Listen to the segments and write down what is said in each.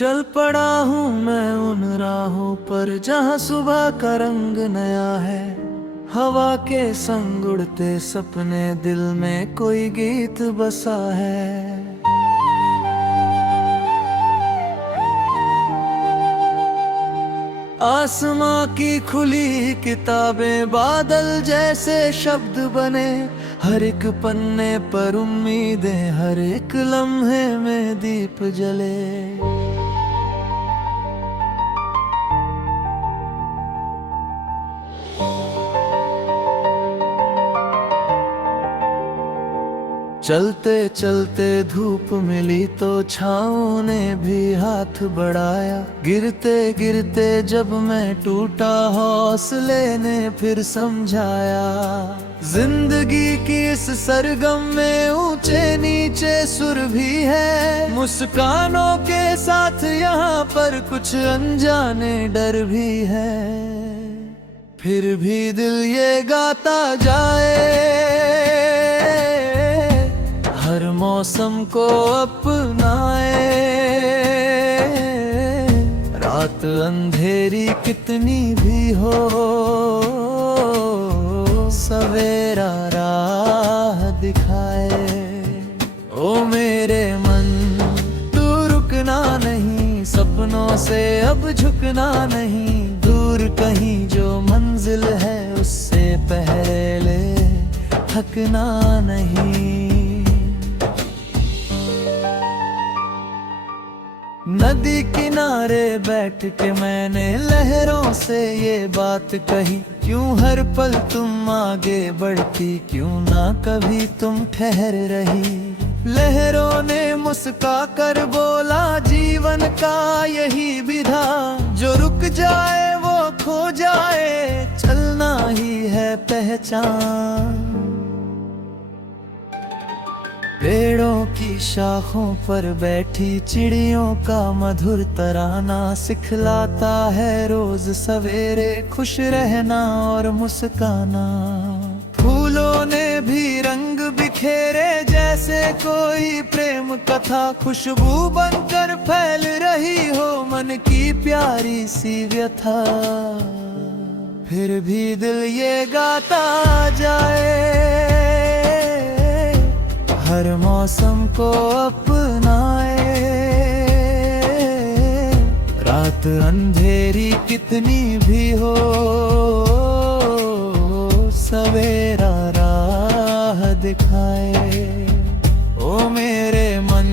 चल पड़ा हूँ मैं उन राहों पर जहाँ सुबह का रंग नया है। हवा के संग उड़ते सपने, दिल में कोई गीत बसा है। आसमां की खुली किताबें, बादल जैसे शब्द बने। हर एक पन्ने पर उम्मीदें, हर एक लम्हे में दीप जले। चलते चलते धूप मिली तो छाँव ने भी हाथ बढ़ाया। गिरते गिरते जब मैं टूटा, हौसले ने फिर समझाया। जिंदगी की इस सरगम में ऊंचे नीचे सुर भी है। मुस्कानों के साथ यहाँ पर कुछ अनजाने डर भी है। फिर भी दिल ये गाता जाए, हर मौसम को अपनाए। रात अंधेरी कितनी भी हो, सवेरा राह दिखाए। ओ मेरे मन, तू रुकना नहीं, सपनों से अब झुकना नहीं। दूर कहीं जो मंजिल है, उससे पहले थकना नहीं। नदी किनारे बैठ के मैंने लहरों से ये बात कही। क्यों हर पल तुम आगे बढ़ती, क्यों ना कभी तुम ठहर रही। लहरों ने मुस्का कर बोला, जीवन का यही विधा। जो रुक जाए वो खो जाए, चलना ही है पहचान। पेड़ों की शाखों पर बैठी चिड़ियों का मधुर तराना सिखलाता है रोज सवेरे खुश रहना और मुस्काना। फूलों ने भी रंग बिखेरे जैसे कोई प्रेम कथा, खुशबू बनकर फैल रही हो मन की प्यारी सी व्यथा। फिर भी दिल ये गाता जाए, हर मौसम को अपनाए। रात अंधेरी कितनी भी हो, सवेरा राह दिखाए। ओ मेरे मन,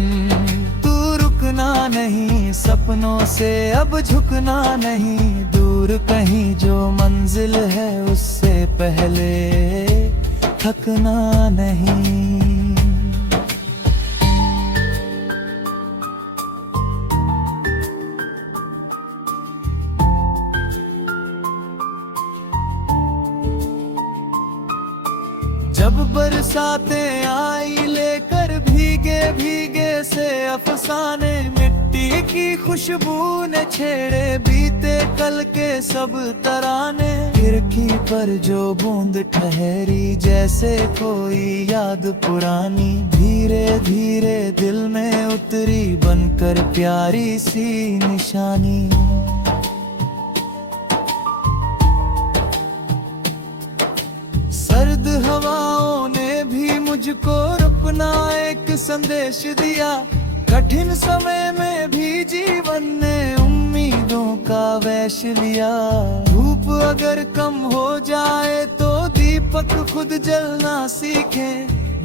तू रुकना नहीं, सपनों से अब झुकना नहीं। दूर कहीं जो मंजिल है, उससे पहले थकना नहीं। जब बरसातें आई लेकर भीगे भीगे से अफसाने, मिट्टी की खुशबू ने छेड़े बीते कल के सब तराने। खिड़की पर जो बूंद ठहरी जैसे कोई याद पुरानी, धीरे धीरे दिल में उतरी बनकर प्यारी सी निशानी। सर्द हवाओं ने भी मुझको अपना एक संदेश दिया। कठिन समय में भी जीवन ने उम्मीदों का वैश लिया। धूप अगर कम हो जाए तो दीपक खुद जलना सीखे।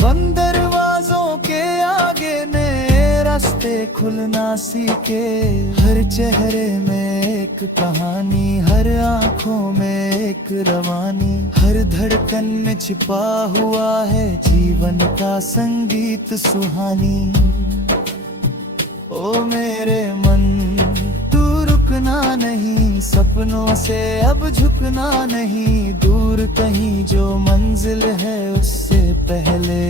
बंद दरवाजों के आगे नए रास्ते खुलना सीखे। हर चेहरे में एक कहानी, हर आंखों में एक रवानी। हर धड़कन में छिपा हुआ है जीवन का संगीत सुहानी। ओ मेरे मन, तू रुकना नहीं, सपनों से अब झुकना नहीं। दूर कहीं जो मंजिल है, उससे पहले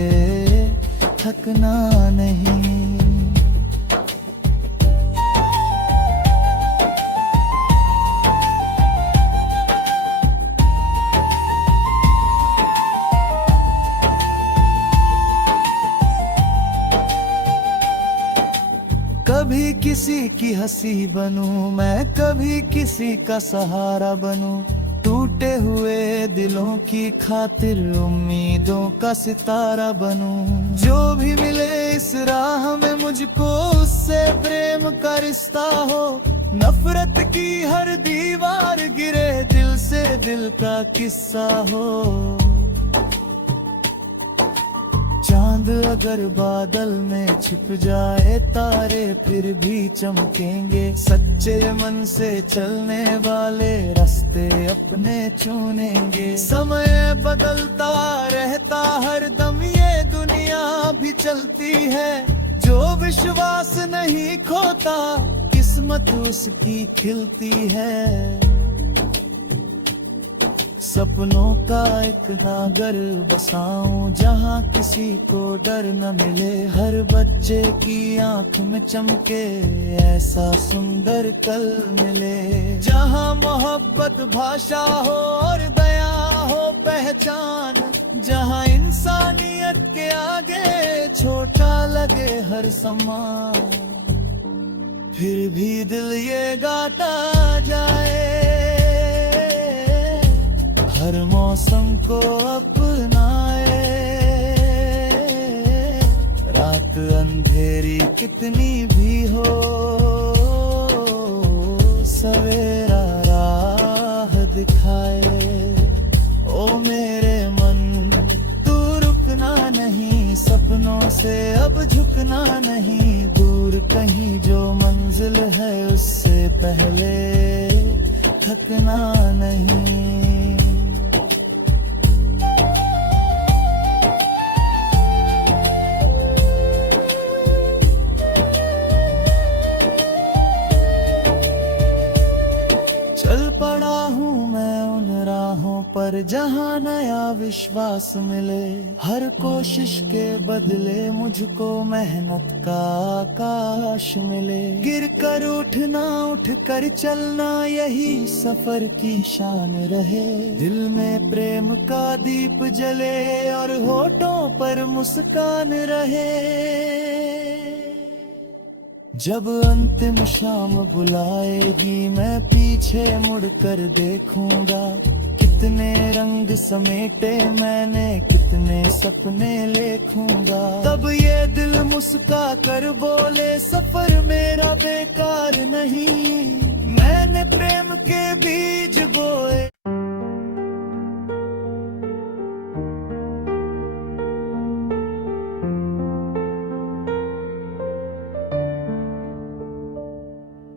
थकना नहीं। कभी किसी की हंसी बनूं, मैं कभी किसी का सहारा बनूं। टूटे हुए दिलों की खातिर उम्मीदों का सितारा बनूं। जो भी मिले इस राह में मुझको, उससे प्रेम का रिश्ता हो। नफरत की हर दीवार गिरे, दिल से दिल का किस्सा हो। चांद अगर बादल में छिप जाए, तारे फिर भी चमकेंगे। सच्चे मन से चलने वाले रास्ते अपने चुनेंगे। समय बदलता रहता हर दम, ये दुनिया भी चलती है। जो विश्वास नहीं खोता, किस्मत उसकी खिलती है। सपनों का एक नागर बसाऊं, जहाँ किसी को डर न मिले। हर बच्चे की आंख में चमके ऐसा सुंदर कल मिले। जहाँ मोहब्बत भाषा हो और दया हो पहचान। जहाँ इंसानियत के आगे छोटा लगे हर सम्मान। फिर भी दिल ये गाता जाए, हर मौसम को अपनाए। रात अंधेरी कितनी भी हो, सवेरा राह दिखाए। ओ मेरे मन, तू रुकना नहीं, सपनों से अब झुकना नहीं। दूर कहीं जो मंजिल है, उससे पहले थकना नहीं। चल पड़ा हूँ मैं उन राहों पर, जहाँ नया विश्वास मिले। हर कोशिश के बदले मुझको मेहनत का आकाश मिले। गिर कर उठना, उठ कर चलना, यही सफर की शान रहे। दिल में प्रेम का दीप जले और होठों पर मुस्कान रहे। जब अंतिम शाम बुलाएगी, मैं पीछे मुड़कर देखूंगा। कितने रंग समेटे मैंने, कितने सपने लेखूंगा। तब ये दिल मुस्का कर बोले, सफर मेरा बेकार नहीं। मैंने प्रेम के बीज बोए।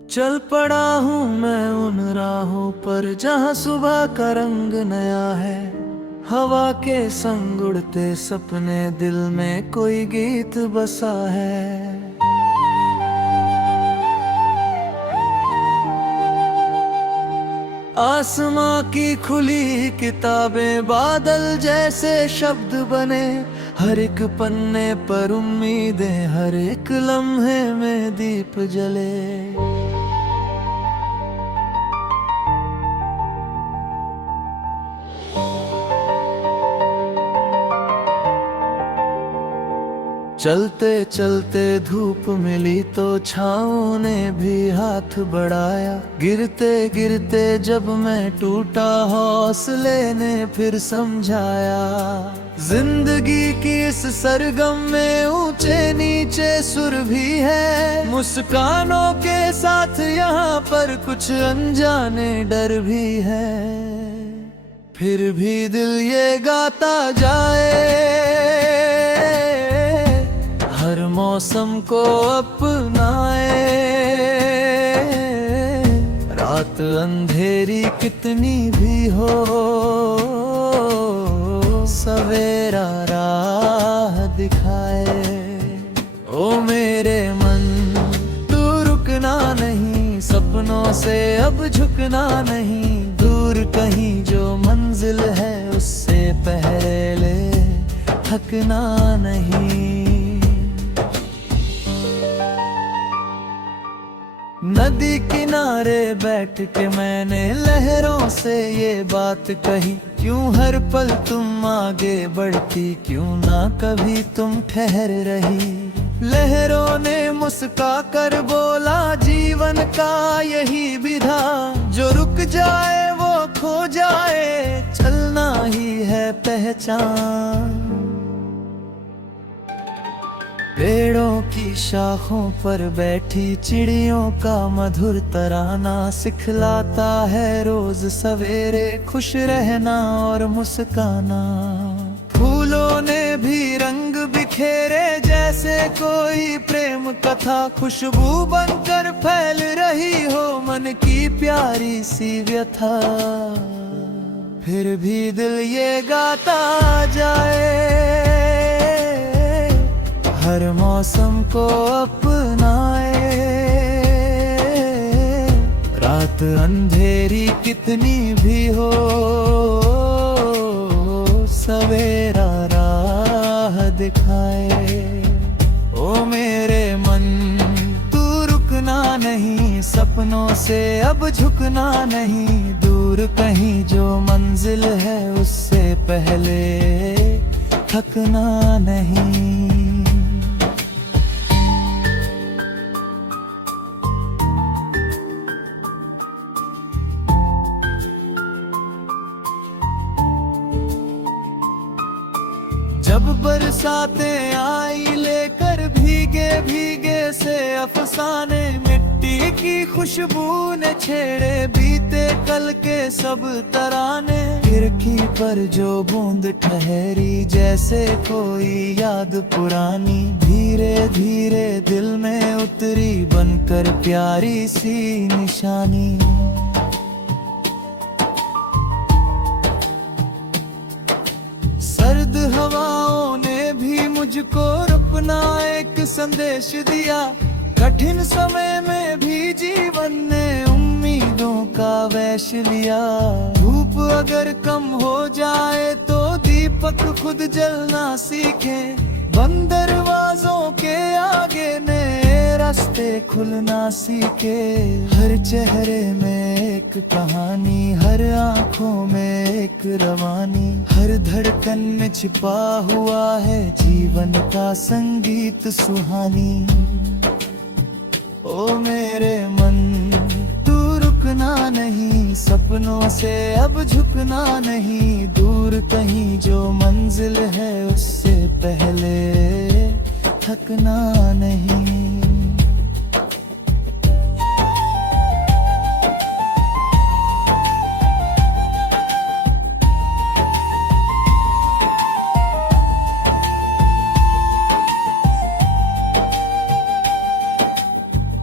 चल पड़ा हूँ मैं उन राहों पर, जहाँ सुबह का रंग नया है। हवा के संग उड़ते सपने, दिल में कोई गीत बसा है। आसमां की खुली किताबें, बादल जैसे शब्द बने। हर एक पन्ने पर उम्मीदें, हर एक लम्हे में दीप जले। चलते चलते धूप मिली तो छाँव ने भी हाथ बढ़ाया। गिरते गिरते जब मैं टूटा, हौसले ने फिर समझाया। जिंदगी की इस सरगम में ऊंचे नीचे सुर भी है। मुस्कानों के साथ यहाँ पर कुछ अनजाने डर भी है। फिर भी दिल ये गाता जाए, हर मौसम को अपनाए। रात अंधेरी कितनी भी हो, सवेरा राह दिखाए। ओ मेरे मन, तू रुकना नहीं, सपनों से अब झुकना नहीं। दूर कहीं जो मंजिल है, उससे पहले थकना नहीं। नदी किनारे बैठ के मैंने लहरों से ये बात कही। क्यों हर पल तुम आगे बढ़ती, क्यों ना कभी तुम ठहर रही। लहरों ने मुस्का कर बोला जीवन का यही विधा, जो रुक जाए वो खो जाए, चलना ही है पहचान। पेड़ों की शाखों पर बैठी चिड़ियों का मधुर तराना सिखलाता है रोज सवेरे खुश रहना और मुस्काना। फूलों ने भी रंग बिखेरे जैसे कोई प्रेम कथा, खुशबू बनकर फैल रही हो मन की प्यारी सी व्यथा। फिर भी दिल ये गाता जाए, हर मौसम को अपनाए। रात अंधेरी कितनी भी हो, सवेरा राह दिखाए। ओ मेरे मन तू रुकना नहीं, सपनों से अब झुकना नहीं, दूर कहीं जो मंजिल है उससे पहले थकना नहीं। जब बरसातें आई लेकर भीगे भीगे से अफसाने, मिट्टी की खुशबू ने छेड़े बीते कल के सब तराने। खिड़की पर जो बूंद ठहरी जैसे कोई याद पुरानी, धीरे धीरे दिल में उतरी बनकर प्यारी सी निशानी। सर्द हवाओं ने भी मुझको अपना एक संदेश दिया, कठिन समय में भी जीवन ने उम्मीदों का वैश लिया। धूप अगर कम हो जाए तो दीपक खुद जलना सीखे, बंद दरवाजों के आगे नए रास्ते खुलना सीखे। हर चेहरे में एक कहानी, हर आंखों में एक रवानी, हर धड़कन में छिपा हुआ है जीवन का संगीत सुहानी। ओ मेरे मन तू रुकना नहीं, सपनों से अब झुकना नहीं, दूर कहीं जो मंजिल है उससे पहले थकना नहीं।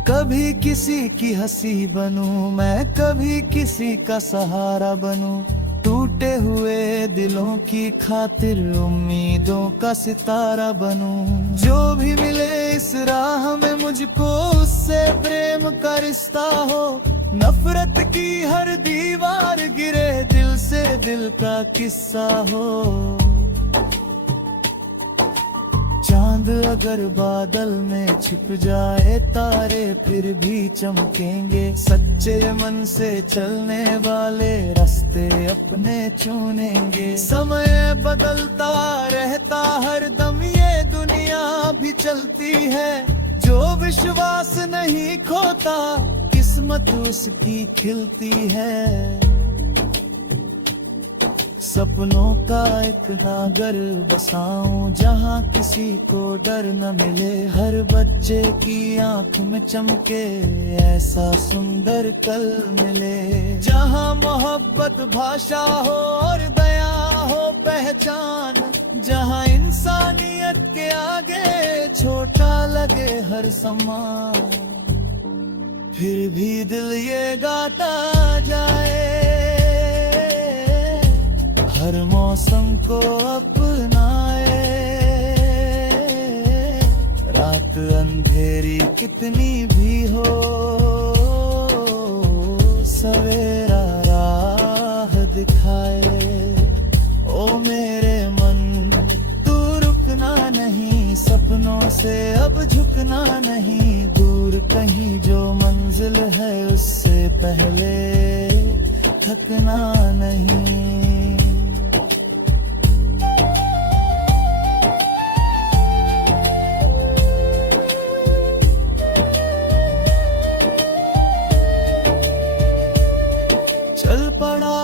कभी किसी की हंसी बनूं मैं, कभी किसी का सहारा बनूं, टूटे हुए दिलों की खातिर उम्मीदों का सितारा बनूं। जो भी मिले इस राह में मुझको उससे प्रेम का रिश्ता हो, नफरत की हर दीवार गिरे दिल से दिल का किस्सा हो। चांद अगर बादल में छिप जाए तारे फिर भी चमकेंगे, सच्चे मन से चलने वाले रास्ते अपने चुनेंगे। समय बदलता रहता हर दम ये दुनिया भी चलती है, जो विश्वास नहीं खोता किस्मत उसकी खिलती है। सपनों का एक नागर बसाऊं जहाँ किसी को डर न मिले, हर बच्चे की आंख में चमके ऐसा सुंदर कल मिले। जहाँ मोहब्बत भाषा हो और दया हो पहचान, जहाँ इंसानियत के आगे छोटा लगे हर सम्मान। फिर भी दिल ये गाता जाए, हर मौसम को अपनाए। रात अंधेरी कितनी भी हो, सवेरा राह दिखाए। ओ मेरे मन तू रुकना नहीं, सपनों से अब झुकना नहीं, दूर कहीं जो मंजिल है उससे पहले थकना नहीं।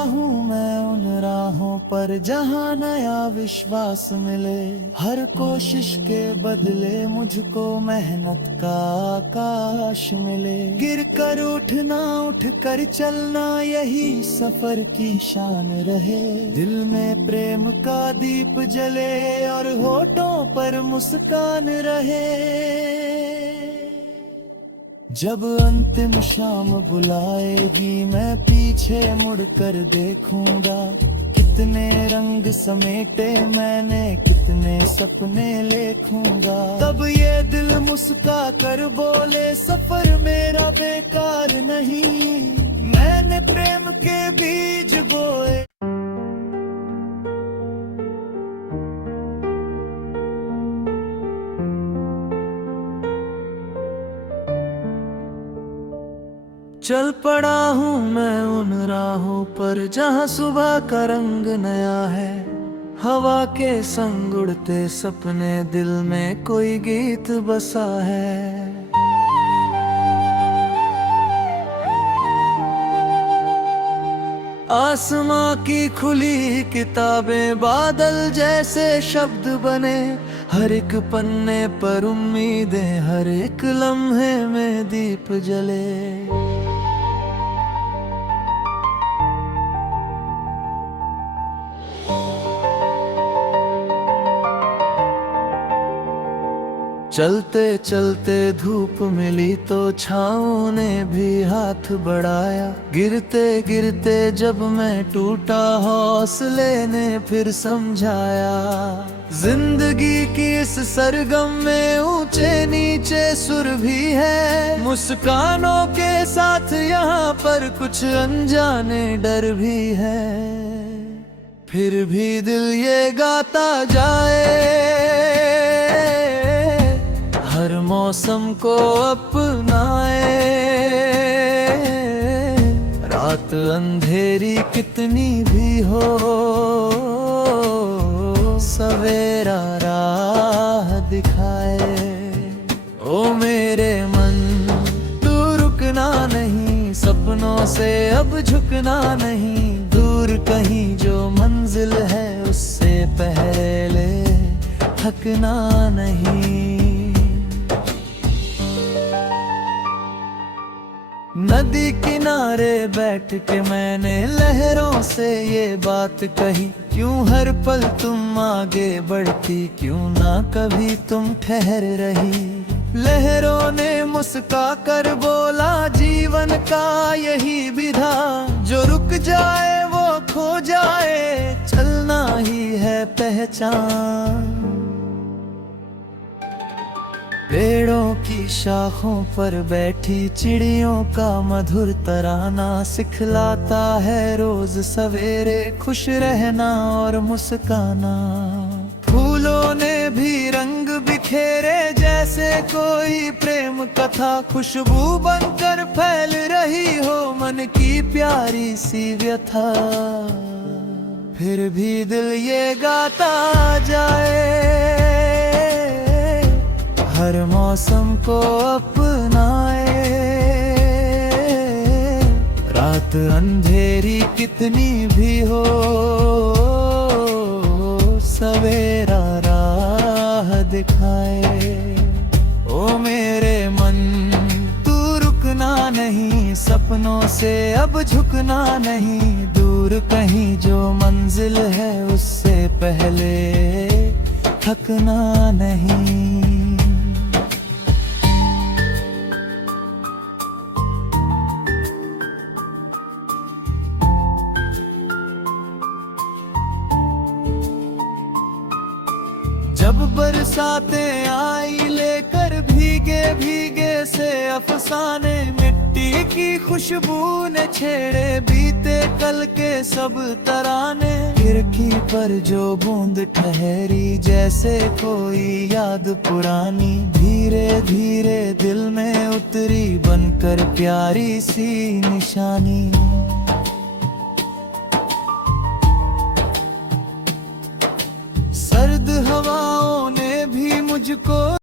हूँ मैं उन राहों पर जहाँ नया विश्वास मिले। हर कोशिश के बदले मुझको मेहनत का आकाश मिले। गिर कर उठना, उठ कर चलना, यही सफर की शान रहे। दिल में प्रेम का दीप जले और होठों पर मुस्कान रहे। जब अंतिम शाम बुलाएगी मैं पीछे मुड़कर देखूंगा। कितने रंग समेटे मैंने, कितने सपने लेखूंगा। तब ये दिल मुस्का कर बोले सफर मेरा बेकार नहीं, मैंने प्रेम के बीज बोए। चल पड़ा हूँ मैं उन राहों पर जहाँ सुबह का रंग नया है। हवा के संग उड़ते सपने, दिल में कोई गीत बसा है। आसमां की खुली किताबें, बादल जैसे शब्द बने। हर एक पन्ने पर उम्मीदें, हर एक लम्हे में दीप जले। चलते चलते धूप मिली तो छाँव ने भी हाथ बढ़ाया। गिरते गिरते जब मैं टूटा, हौसले ने फिर समझाया। जिंदगी की इस सरगम में ऊंचे नीचे सुर भी है। मुस्कानों के साथ यहाँ पर कुछ अनजाने डर भी है। फिर भी दिल ये गाता जाए, हर मौसम को अपनाए। रात अंधेरी कितनी भी हो, सवेरा राह दिखाए। ओ मेरे मन तू रुकना नहीं, सपनों से अब झुकना नहीं। दूर कहीं जो मंजिल है, उससे पहले थकना नहीं। नदी किनारे बैठ के मैंने लहरों से ये बात कही। क्यों हर पल तुम आगे बढ़ती, क्यों ना कभी तुम ठहर रही। लहरों ने मुस्का कर बोला जीवन का यही विधा। जो रुक जाए वो खो जाए, चलना ही है पहचान। पेड़ों की शाखों पर बैठी चिड़ियों का मधुर तराना सिखलाता है रोज सवेरे खुश रहना और मुस्काना। फूलों ने भी रंग बिखेरे जैसे कोई प्रेम कथा, खुशबू बनकर फैल रही हो मन की प्यारी सी व्यथा। फिर भी दिल ये गाता जाए, हर मौसम को अपनाए। रात अंधेरी कितनी भी हो, सवेरा राह दिखाए। ओ मेरे मन तू रुकना नहीं, सपनों से अब झुकना नहीं। दूर कहीं जो मंजिल है, उससे पहले थकना नहीं। जब बरसातें आई लेकर भीगे भीगे से अफसाने, मिट्टी की खुशबू ने छेड़े बीते कल के सब तराने। खिड़की पर जो बूंद ठहरी जैसे कोई याद पुरानी, धीरे धीरे दिल में उतरी बनकर प्यारी सी निशानी।